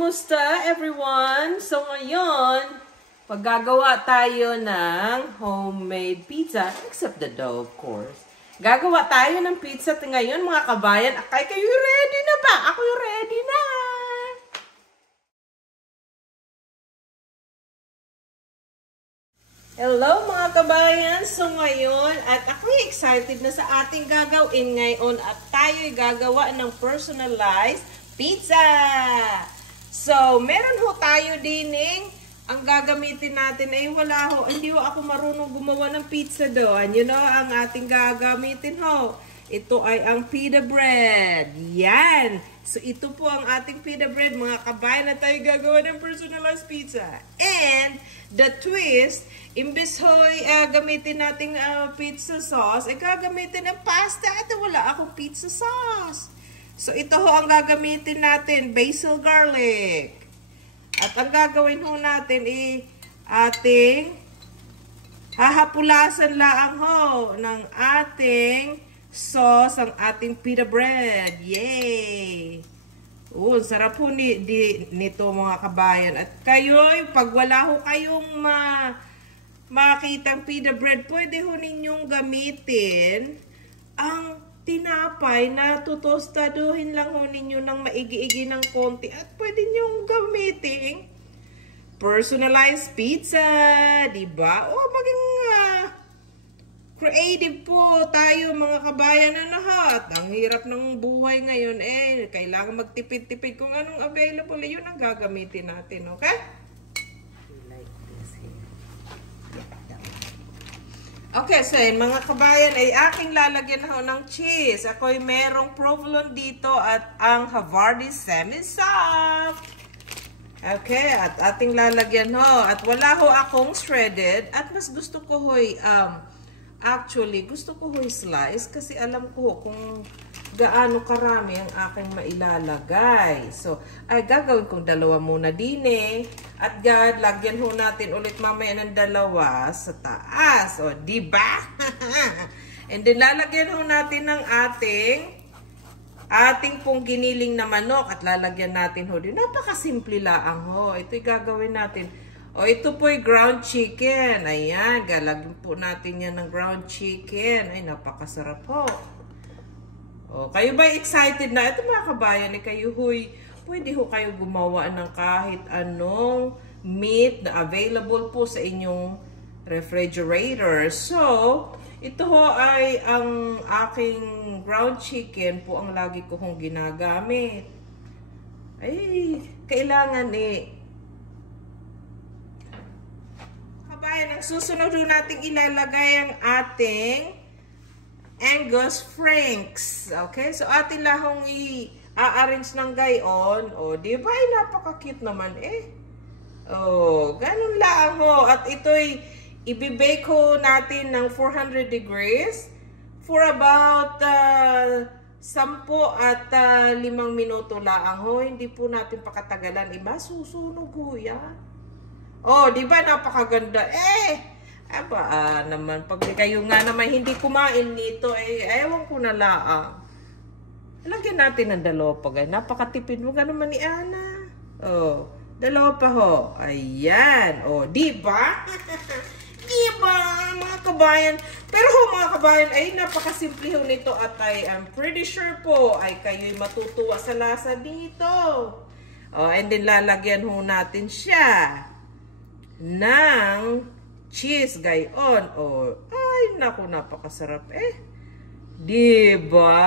Kumusta everyone? So ngayon, paggagawa tayo ng homemade pizza, except the dough of course. Gagawa tayo ng pizza ngayon mga kabayan. Akay kayo ready na ba? Ako ready na! Hello mga kabayan! So ngayon, at ako'y excited na sa ating gagawin ngayon at tayo'y gagawa ng personalized pizza! So, meron ho tayo dining. Ang gagamitin natin ay wala ho. Hindi ho ako marunong gumawa ng pizza doon. You know, ang ating gagamitin ho. Ito ay ang pita bread. Yan! So, ito po ang ating pita bread. Mga kabayan na tayo gagawa ng personalized pizza. And, the twist, imbes ho'y gamitin nating pizza sauce, ay gagamitin ng pasta at wala akong pizza sauce. So, ito ho ang gagamitin natin, basil garlic. At ang gagawin ho natin ay ating hahapulasan lang ho ng ating sauce, ang ating pita bread. Yay! Sarap ho nito mga kabayan. At kayo'y, pag wala ho kayong makitang pita bread, pwede ho ninyong gamitin ang tinapay na tutostaduhin lang ho ninyo ng maigi-igi ng konti at pwede nyong gamitin personalized pizza, diba? O maging creative po tayo mga kabayan na lahat. Ang hirap ng buhay ngayon kailangan magtipid-tipid kung anong available, yun ang gagamitin natin, okay? Okay, so yun, mga kabayan, ay aking lalagyan ho ng cheese. Ako'y merong provolone dito at ang Havarti semi-soft. Okay, at ating lalagyan ho. At wala ho akong shredded. At mas gusto ko ho'y, actually, gusto ko ho'y slice kasi alam ko kung gaano karami ang aking mailalagay. So, ay gagawin kong dalawa muna din At lagyan ho natin ulit mamaya ng dalawa sa taas. O, diba? And then, lalagyan ho natin ng ating pong giniling na manok. At lalagyan natin ho din. Napakasimple lang ho. Ito'y gagawin natin. O, ito po'y ground chicken. Ayan, galagyan po natin yan ng ground chicken. Ay, napakasarap ho. O, kayo ba excited na? Ito mga kabayan, kayo huy, pwede ho kayo gumawa ng kahit anong meat na available po sa inyong refrigerator. So, ito ho ay ang aking ground chicken po ang lagi ko hong ginagamit. Ay, kailangan kabayan, ang susunod ho nating ilalagay ang ating Angus Franks. Okay? So, atin lahong i-arrange ng gayon. O, di ba? Ay, napaka-cute naman ganun lang ho. At ito'y ibibake ho natin ng 400 degrees for about 10 at 5 minuto lang ho. Hindi po natin pakatagalan. Iba, susunog ho yan. O, di ba? Napakaganda. Naman, pag kayo nga naman hindi kumain nito, ewan ko na lang. Lagyan natin ng dalawa pa, guys. Napakatipid mo ka naman ni Ana. O, dalawa pa ho. Ayan. O, diba? Diba, mga kabayan? Pero ho, mga kabayan, ay napakasimple ho nito at I'm pretty sure po ay kayo'y matutuwa sa lasa dito. O, and then lalagyan ho natin siya ng cheese gayon. Ay, naku, napakasarap diba?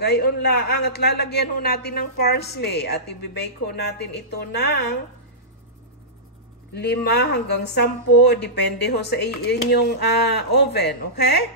Gayon lang. At lalagyan ho natin ng parsley. At ibibake ho natin ito ng 5 hanggang 10. Depende ho sa inyong oven. Okay?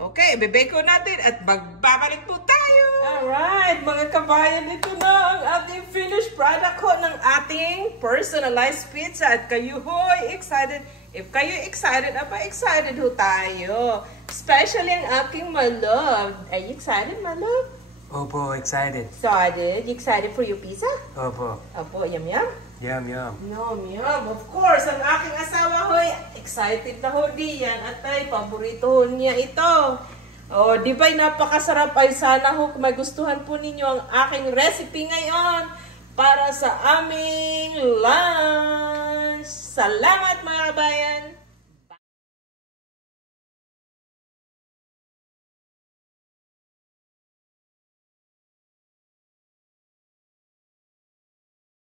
Okay, ibibake ho natin at magbabalik po tayo. Alright, mga kabayan, ito na ang ating finished product ho ng ating personalized pizza. At kayo ho'y excited. If kayo excited, excited ho tayo. Especially ang aking my love. Are you excited, my love? Opo, excited. Excited? You excited for your pizza? Opo. Opo, yum yum? Yum yum. Yum yum. Of course, ang aking asawa ho'y excited na ho diyan. At ay, paborito ho niya ito. Di ba'y napakasarap? Ay sana ho, kung magustuhan po ninyo ang aking recipe ngayon. para sa aming lunch. Salamat mga kabayan!